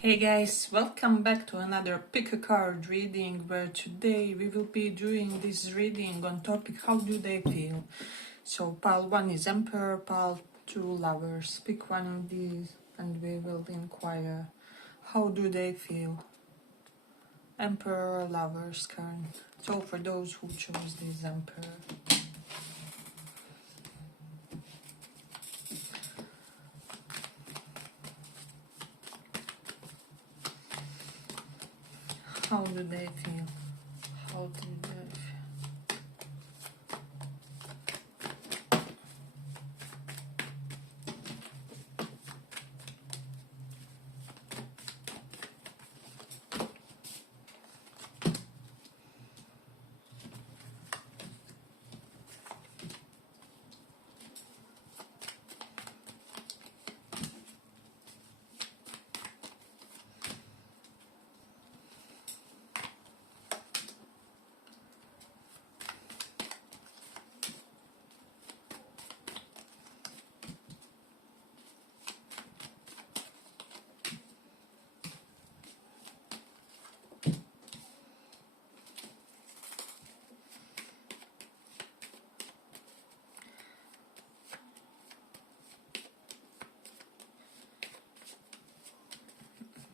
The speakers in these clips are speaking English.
Hey guys, welcome back to another pick a card reading, where today we will be doing this reading on topic how do they feel. So pile 1 is Emperor, pile 2 Lovers. Pick one of these and we will inquire how do they feel. Emperor or Lovers card. So for those who chose this Emperor. How do they feel? How do they feel?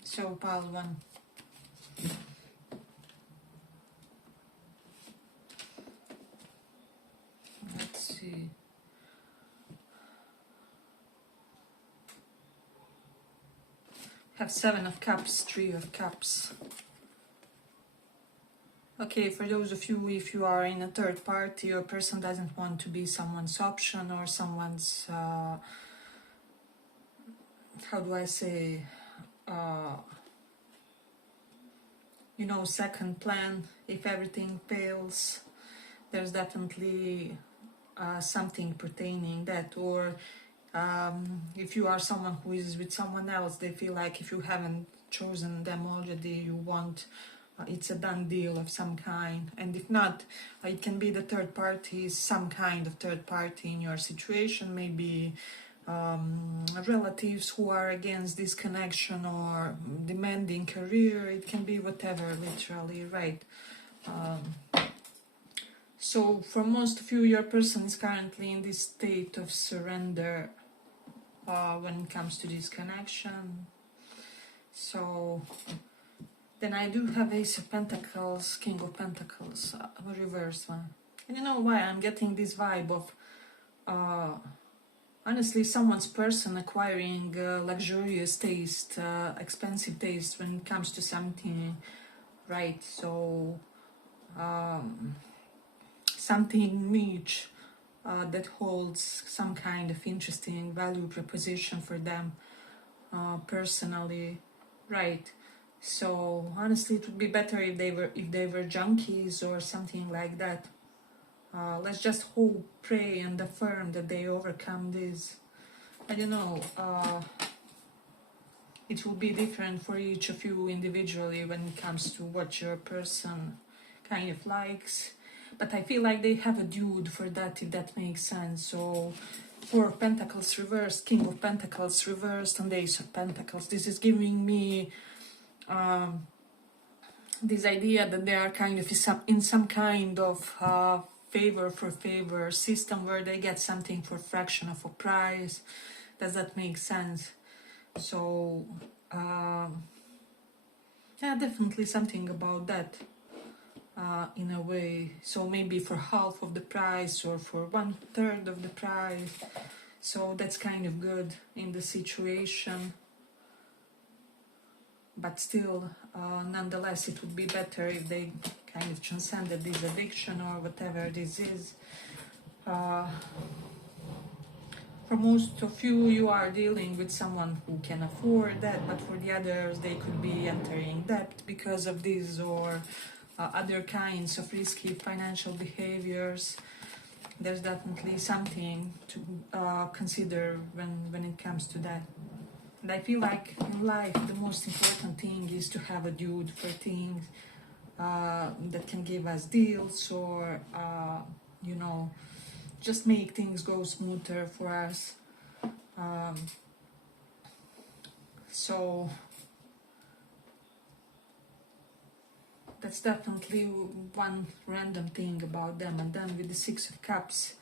So pile 1. Let's see. Have 7 of Cups, 3 of Cups. Okay, for those of you, if you are in a third party, your person doesn't want to be someone's option or someone's, how do I say, second plan. If everything fails, there's definitely something pertaining that. Or if you are someone who is with someone else, they feel like if you haven't chosen them already, you want it's a done deal of some kind. And if not, it can be the third party, some kind of third party in your situation, maybe relatives who are against this connection or demanding career. It can be whatever, literally, right? So for most of you, your person is currently in this state of surrender when it comes to this connection. So then I do have Ace of Pentacles, King of Pentacles, reverse one. And you know why I'm getting this vibe of honestly someone's person acquiring luxurious taste, expensive taste when it comes to something, right? So something niche that holds some kind of interesting value proposition for them personally, right? So honestly, it would be better if they were junkies or something like that. Let's just hope, pray, and affirm that they overcome this. I don't know. It will be different for each of you individually when it comes to what your person kind of likes. But I feel like they have a dude for that, if that makes sense. So 4 of Pentacles reversed, King of Pentacles reversed, and Ace of Pentacles. This is giving me this idea that they are kind of in some kind of favor for favor system where they get something for fraction of a price. Does that make sense? So yeah, definitely something about that in a way. So maybe for half of the price or for 1/3 of the price. So that's kind of good in the situation. But still, nonetheless, it would be better if they kind of transcended this addiction or whatever this is. For most of you, you are dealing with someone who can afford that, but for the others, they could be entering debt because of this, or other kinds of risky financial behaviors. There's definitely something to consider when it comes to that. And I feel like in life, the most important thing is to have a dude for things that can give us deals or, just make things go smoother for us. So That's definitely one random thing about them. And then with the Six of Cups,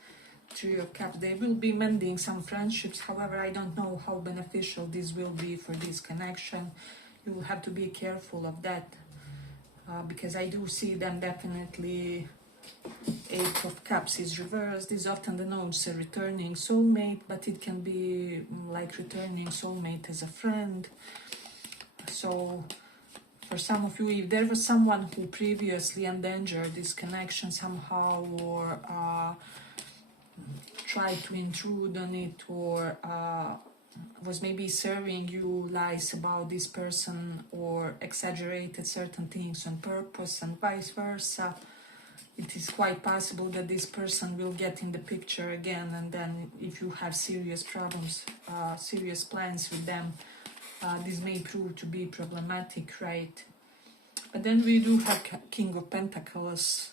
Three of Cups, they will be mending some friendships. However, I don't know how beneficial this will be for this connection. You will have to be careful of that, because I do see them definitely. Eight of Cups is reversed. This often denotes a returning soulmate, but it can be like returning soulmate as a friend. So for some of you, if there was someone who previously endangered this connection somehow, or tried to intrude on it, or was maybe serving you lies about this person, or exaggerated certain things on purpose and vice versa, it is quite possible that this person will get in the picture again, and then if you have serious problems, serious plans with them, this may prove to be problematic, right? But then we do have King of Pentacles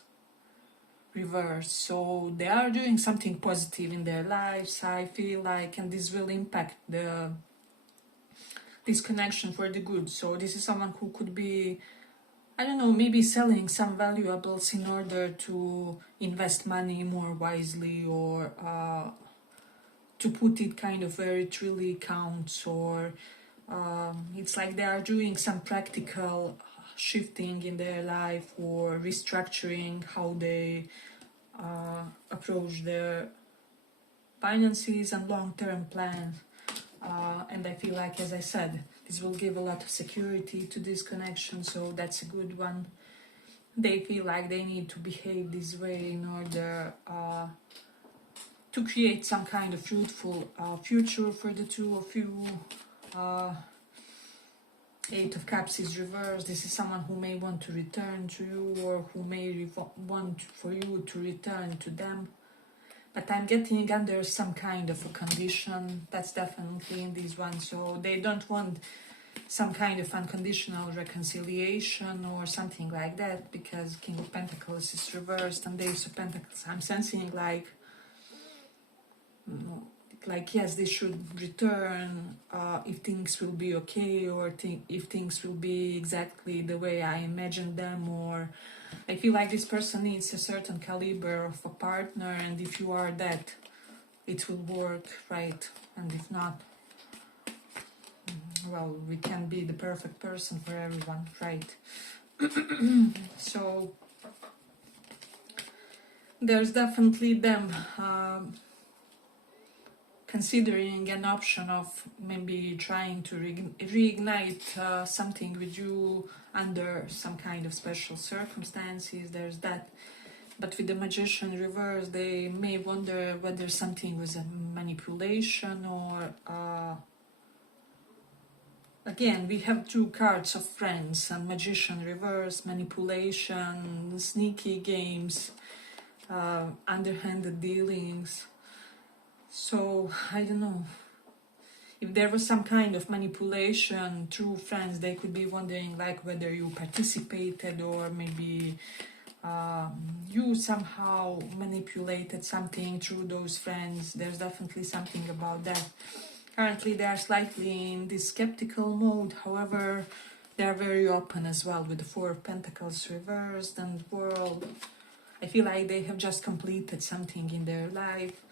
reverse, so they are doing something positive in their lives, I feel like, and this will impact this connection for the good. So this is someone who could be, I don't know, maybe selling some valuables in order to invest money more wisely, or to put it kind of where it really counts, or it's like they are doing some practical shifting in their life, or restructuring how they approach their finances and long-term plans. And I feel like, as I said, this will give a lot of security to this connection, so that's a good one. They feel like they need to behave this way in order to create some kind of fruitful future for the two of you. Eight of Cups is reversed. This is someone who may want to return to you, or who may want for you to return to them. But I'm getting under some kind of a condition. That's definitely in this one. So they don't want some kind of unconditional reconciliation or something like that, because King of Pentacles is reversed and Ace of Pentacles. I'm sensing like yes, they should return if things will be okay, or if things will be exactly the way I imagined them, or I feel like this person needs a certain caliber of a partner, and if you are that, it will work, right? And if not, well, we can be the perfect person for everyone, right? So there's definitely them considering an option of maybe trying to reignite something with you under some kind of special circumstances. There's that. But with the Magician reverse, they may wonder whether something was a manipulation, or again, we have two cards of friends, and Magician reverse, manipulation, sneaky games, underhanded dealings. So, I don't know. If there was some kind of manipulation through friends, they could be wondering like whether you participated, or maybe you somehow manipulated something through those friends. There's definitely something about that. Currently they are slightly in this skeptical mode, however they are very open as well with the Four of Pentacles reversed and World. I feel like they have just completed something in their life,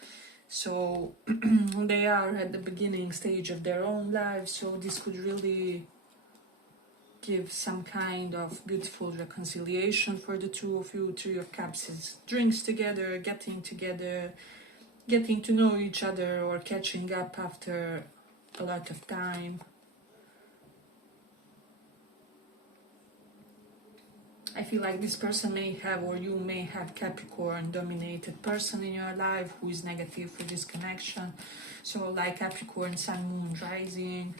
so they are at the beginning stage of their own lives, so this could really give some kind of beautiful reconciliation for the two of you. Three of Cups is drinks together, getting to know each other, or catching up after a lot of time. I feel like this person may have, or you may have, Capricorn dominated person in your life who is negative for this connection. So like Capricorn, Sun, Moon, Rising.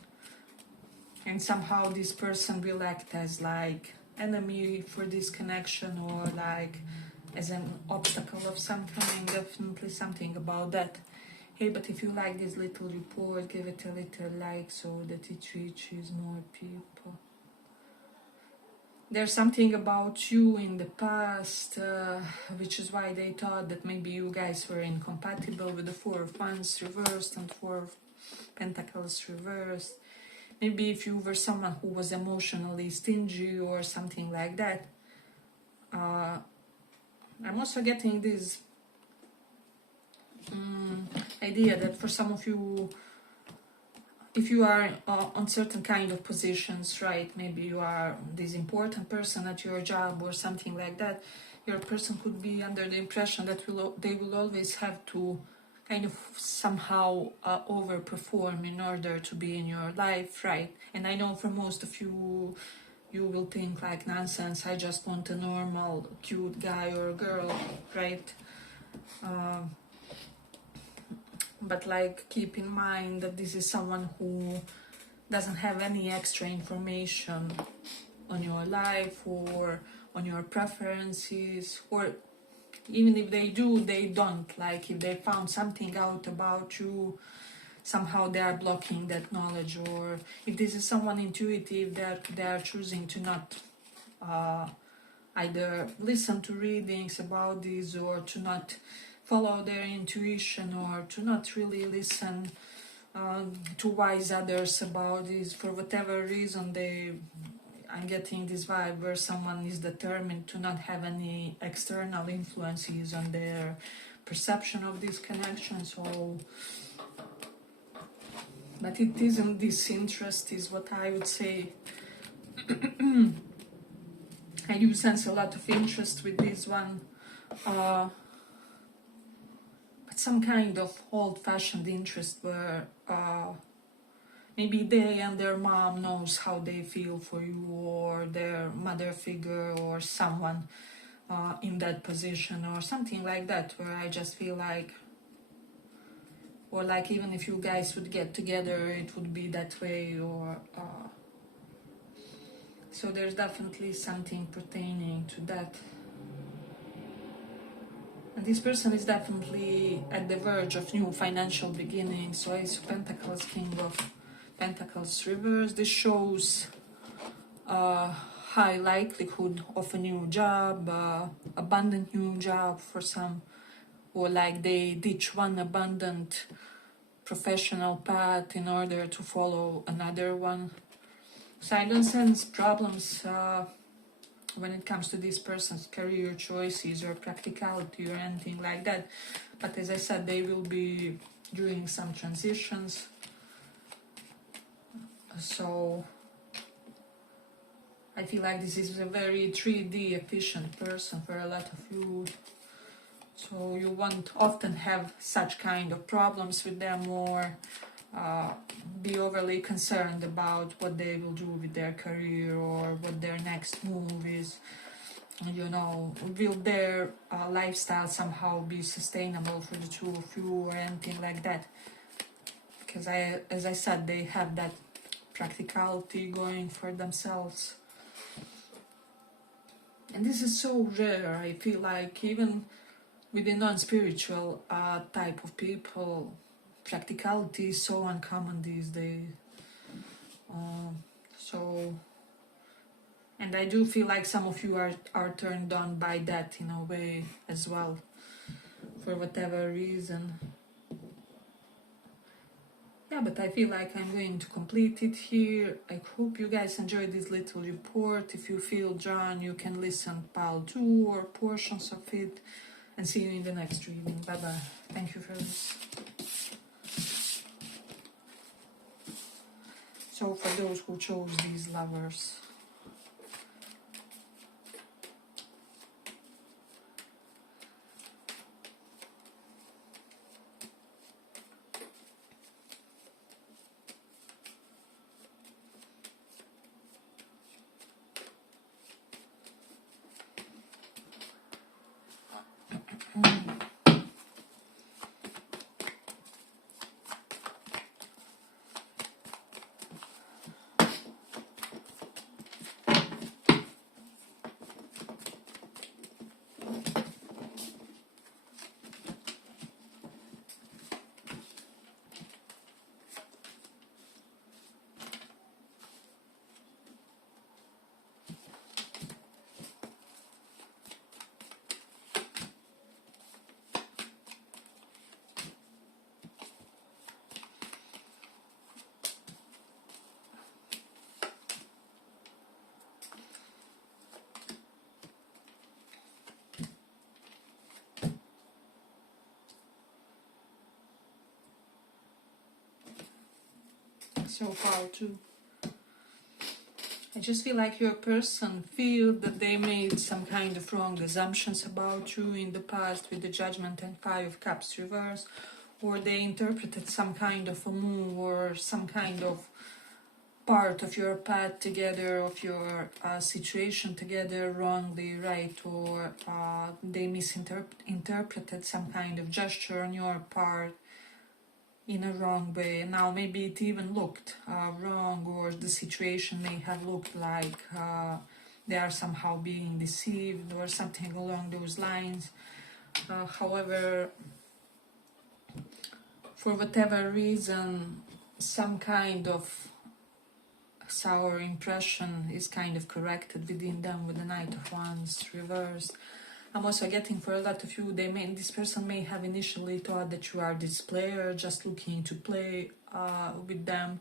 And somehow this person will act as like enemy for this connection, or like as an obstacle of some kind. Definitely something about that. Hey, but if you like this little report, give it a little like so that it reaches more people. There's something about you in the past, which is why they thought that maybe you guys were incompatible, with the Four of Wands reversed and Four of Pentacles reversed. Maybe if you were someone who was emotionally stingy or something like that, I'm also getting this idea that for some of you, if you are on certain kind of positions, right, maybe you are this important person at your job or something like that, your person could be under the impression that they will always have to kind of somehow overperform in order to be in your life, right? And I know for most of you, you will think like, nonsense, I just want a normal, cute guy or girl, right? But like, keep in mind that this is someone who doesn't have any extra information on your life or on your preferences, or even if they do, they don't. Like, if they found something out about you, somehow they are blocking that knowledge. Or if this is someone intuitive, they are choosing to not either listen to readings about this, or to not follow their intuition, or to not really listen to wise others about this. For whatever reason, I'm getting this vibe where someone is determined to not have any external influences on their perception of this connection. So, but it isn't disinterest, is what I would say. I do sense a lot of interest with this one, but some kind of old-fashioned interest where maybe they and their mom knows how they feel for you, or their mother figure, or someone in that position, or something like that, where I just feel like, or like, even if you guys would get together, it would be that way. Or so there's definitely something pertaining to that. And this person is definitely at the verge of new financial beginnings. So Ace of Pentacles, King of Pentacles reverse. This shows high likelihood of a new job, abundant new job for some, or like they ditch one abundant professional path in order to follow another one. So I don't sense problems when it comes to this person's career choices or practicality or anything like that. But as I said, they will be doing some transitions. So I feel like this is a very 3D efficient person for a lot of you. So you won't often have such kind of problems with them, or be overly concerned about what they will do with their career or what their next move is. You know, will their lifestyle somehow be sustainable for the two of you or anything like that? Because as I said, they have that practicality going for themselves. And this is so rare. I feel like even with the non-spiritual type of people, practicality is so uncommon these days. And I do feel like some of you are turned on by that in a way as well, for whatever reason. Yeah, but I feel like I'm going to complete it here. I hope you guys enjoyed this little report. If you feel drawn, you can listen pile 2 or portions of it. And see you in the next reading. Bye bye. Thank you for this. So for those who chose these lovers, so far too. I just feel like your person feel that they made some kind of wrong assumptions about you in the past with the Judgment and Five of Cups reverse, or they interpreted some kind of a move or some kind of part of your path together, of your situation together wrongly, right? Or they misinterpreted some kind of gesture on your part in a wrong way. Now maybe it even looked wrong, or the situation may have looked like they are somehow being deceived or something along those lines. However, for whatever reason, some kind of sour impression is kind of corrected within them with the Knight of Wands reversed. I'm also getting for a lot of you, this person may have initially thought that you are this player just looking to play with them,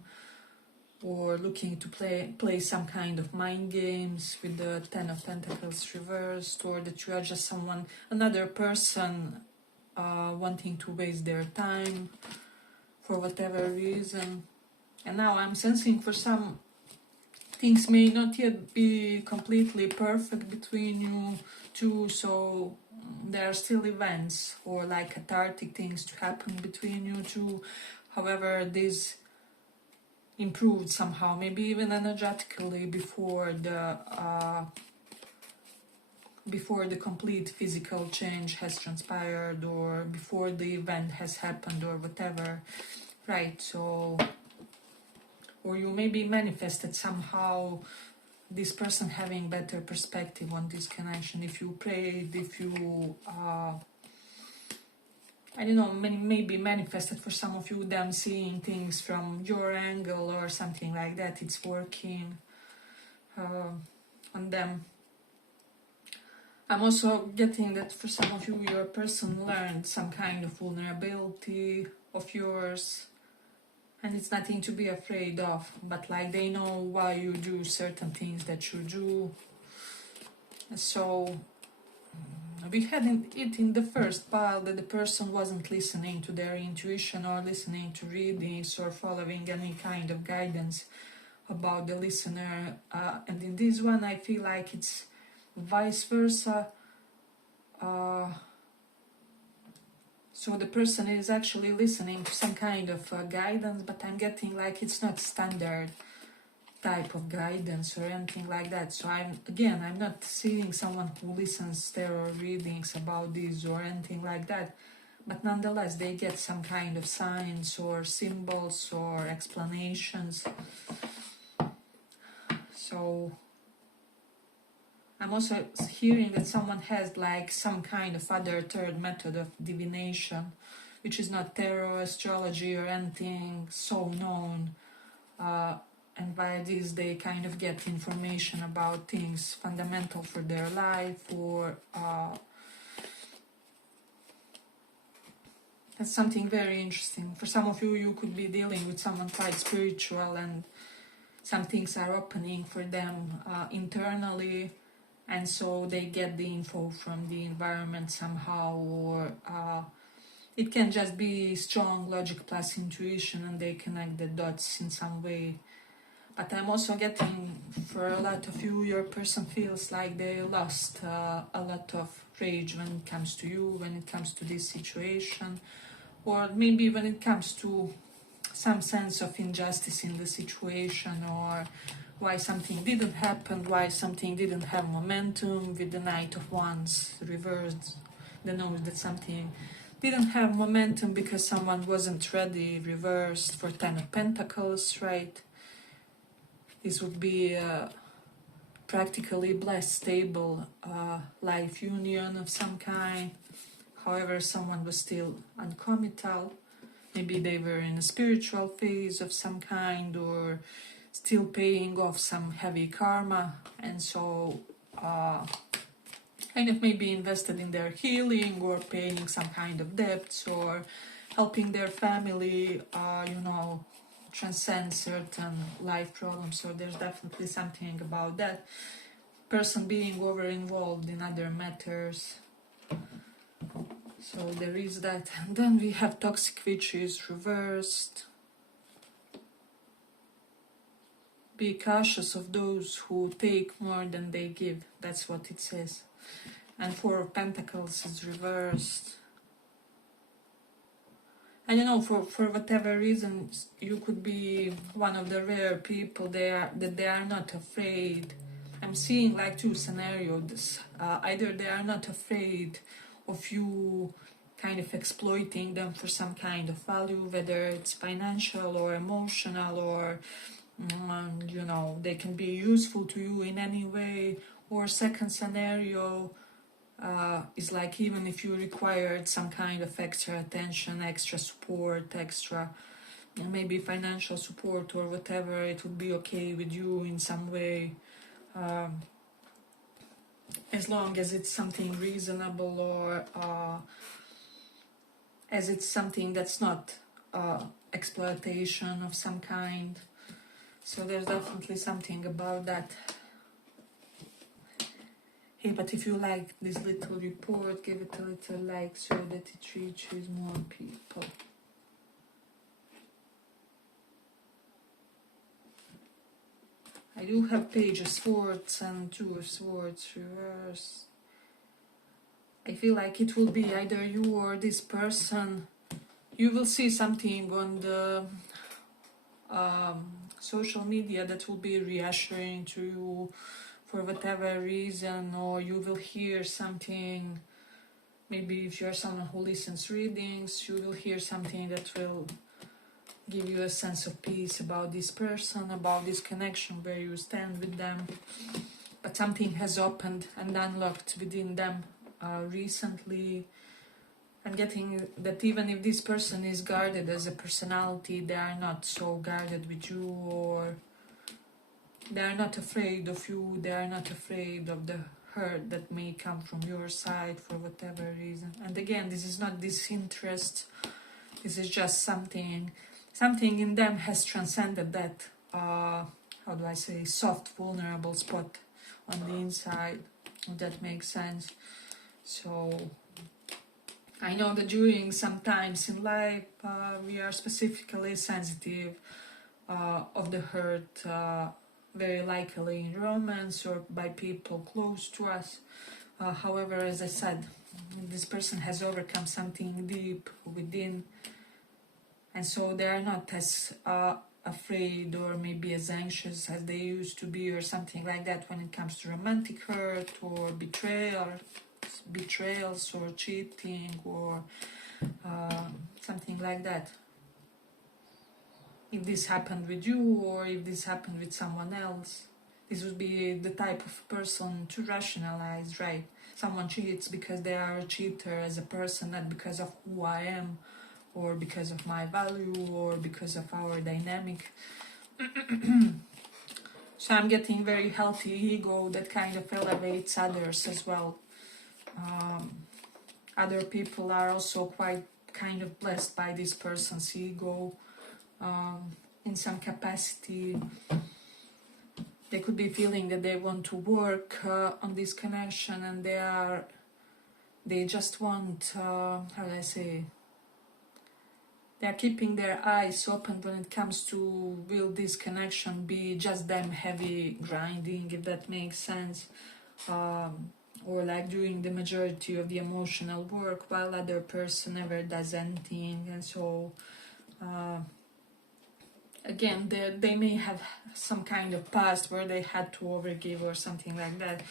or looking to play some kind of mind games with the Ten of Pentacles reversed, or that you are just another person wanting to waste their time for whatever reason. And now I'm sensing for some, things may not yet be completely perfect between you two, so there are still events or like cathartic things to happen between you two. However, this improved somehow, maybe even energetically, before the complete physical change has transpired, or before the event has happened, or whatever, right? So, or you maybe manifested somehow this person having better perspective on this connection. If you prayed, if you I don't know, maybe manifested for some of you them seeing things from your angle or something like that. It's working on them. I'm also getting that for some of you, your person learned some kind of vulnerability of yours, and it's nothing to be afraid of, but like they know why you do certain things that you do. So we had it in the first pile that the person wasn't listening to their intuition, or listening to readings, or following any kind of guidance about the listener, and in this one I feel like it's vice versa. So the person is actually listening to some kind of guidance, but I'm getting like it's not standard type of guidance or anything like that. So I'm not seeing someone who listens tarot readings about this or anything like that, but nonetheless they get some kind of signs or symbols or explanations. So I'm also hearing that someone has like some kind of other third method of divination, which is not tarot, astrology, or anything so known. And via this they kind of get information about things fundamental for their life, or that's something very interesting. For some of you, you could be dealing with someone quite spiritual, and some things are opening for them internally, and so they get the info from the environment somehow, or it can just be strong logic plus intuition, and they connect the dots in some way. But I'm also getting, for a lot of you, your person feels like they lost a lot of rage when it comes to you, when it comes to this situation, or maybe when it comes to some sense of injustice in the situation, or why something didn't happen, why something didn't have momentum. With the Knight of Wands reversed, the nose that something didn't have momentum because someone wasn't ready, reversed for Ten of Pentacles, right? This would be a practically blessed, stable life union of some kind. However, someone was still uncommittal. Maybe they were in a spiritual phase of some kind, or still paying off some heavy karma, and so kind of maybe invested in their healing, or paying some kind of debts, or helping their family, transcend certain life problems. So there's definitely something about that person being over involved in other matters. So there is that. And then we have Toxic Witches reversed. be cautious of those who take more than they give. That's what it says. And Four of Pentacles is reversed. I don't know, for whatever reason, you could be one of the rare people that they are not afraid. I'm seeing like two scenarios. Either they are not afraid of you kind of exploiting them for some kind of value, whether it's financial or emotional, or you know, they can be useful to you in any way. Or second scenario is like, even if you required some kind of extra attention, extra support, extra maybe financial support or whatever, it would be okay with you in some way, as long as it's something reasonable, or as it's something that's not exploitation of some kind. So there's definitely something about that. Hey, but if you like this little report, give it a little like so that it reaches more people. I do have Page of Swords and Two of Swords reverse. I feel like it will be either you or this person. You will see something on the social media that will be reassuring to you for whatever reason, or you will hear something. Maybe if you're someone who listens readings, you will hear something that will give you a sense of peace about this person, about this connection, where you stand with them. But something has opened and unlocked within them recently. I'm getting that even if this person is guarded as a personality, they are not so guarded with you, or they are not afraid of you, they are not afraid of the hurt that may come from your side for whatever reason. And again, this is not disinterest, this is just something in them has transcended that, how do I say, soft, vulnerable spot on the inside, if that makes sense. So I know that during some times in life, we are specifically sensitive of the hurt, very likely in romance or by people close to us. However, as I said, this person has overcome something deep within, and so they are not as afraid or maybe as anxious as they used to be, or something like that, when it comes to romantic hurt or betrayals or cheating or something like that. If this happened with you, or if this happened with someone else, this would be the type of person to rationalize, right? Someone cheats because they are a cheater as a person, not because of who I am, or because of my value, or because of our dynamic. So I'm getting very healthy ego that kind of elevates others as well. Other people are also quite kind of blessed by this person's ego. In some capacity, they could be feeling that they want to work on this connection, and they just want, how do I say, they are keeping their eyes open when it comes to, will this connection be just them heavy grinding, if that makes sense, or like doing the majority of the emotional work while other person never does anything. And so again, they may have some kind of past where they had to overgive or something like that.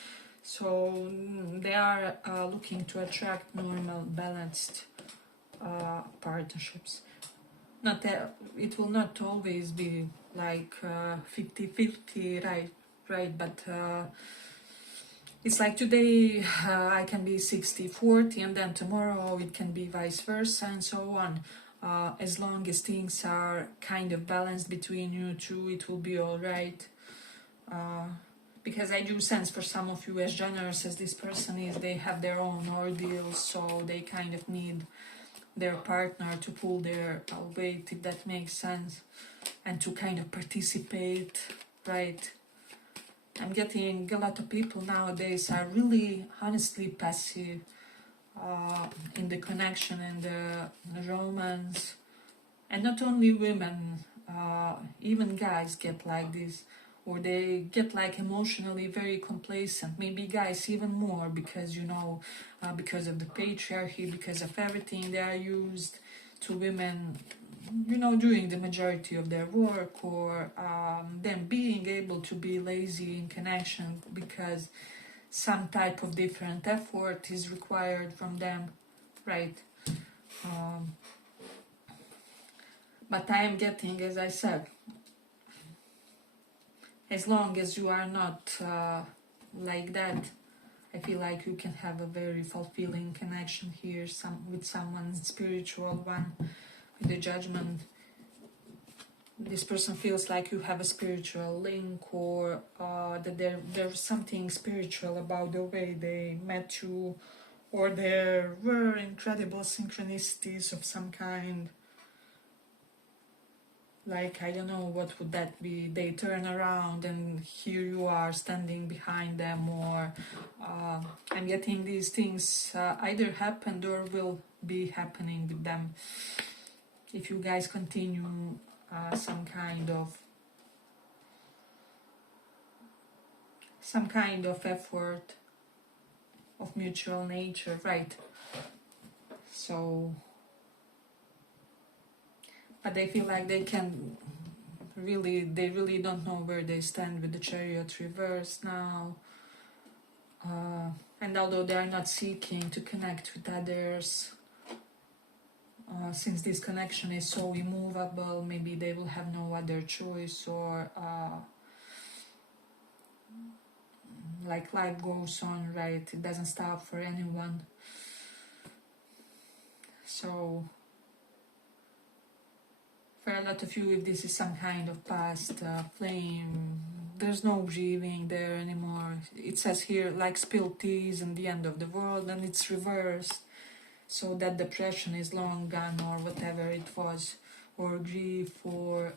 So they are looking to attract normal, balanced partnerships. Not that it will not always be like 50-50, right? But it's like today I can be 60-40, and then tomorrow it can be vice versa, and so on. As long as things are kind of balanced between you two, it will be all right. Because I do sense for some of you, as generous as this person is, they have their own ordeals, so they kind of need their partner to pull their weight, if that makes sense, and to kind of participate, right? I'm getting a lot of people nowadays are really honestly passive in the connection and the romance. And not only women, even guys get like this, or they get like emotionally very complacent. Maybe guys even more, because you know, because of the patriarchy, because of everything, they are used to women, you know, doing the majority of their work, or them being able to be lazy in connection because some type of different effort is required from them, right? But I am getting, as I said, as long as you are not like that, I feel like you can have a very fulfilling connection here, with someone spiritual one, with the Judgment. This person feels like you have a spiritual link, or that there's something spiritual about the way they met you, or there were incredible synchronicities of some kind. Like, I don't know, what would that be? They turn around and here you are standing behind them, or I'm getting these things either happened or will be happening with them. If you guys continue some kind of effort of mutual nature, right? So, but they feel like they really don't know where they stand with the Chariot reverse now. And although they are not seeking to connect with others, since this connection is so immovable, maybe they will have no other choice, or like life goes on, right? It doesn't stop for anyone. So for a lot of you, if this is some kind of past flame, there's no grieving there anymore. It says here, like spilled teas and the end of the world, and it's reversed. So that depression is long gone, or whatever it was, or grief, or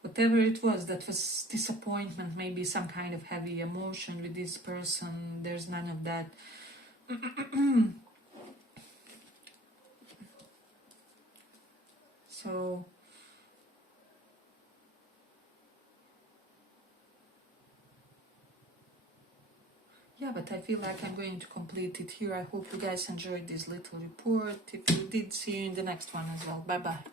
whatever it was that was disappointment, maybe some kind of heavy emotion with this person. There's none of that. So yeah, but I feel like I'm going to complete it here. I hope you guys enjoyed this little report. If you did, see you in the next one as well. Bye bye.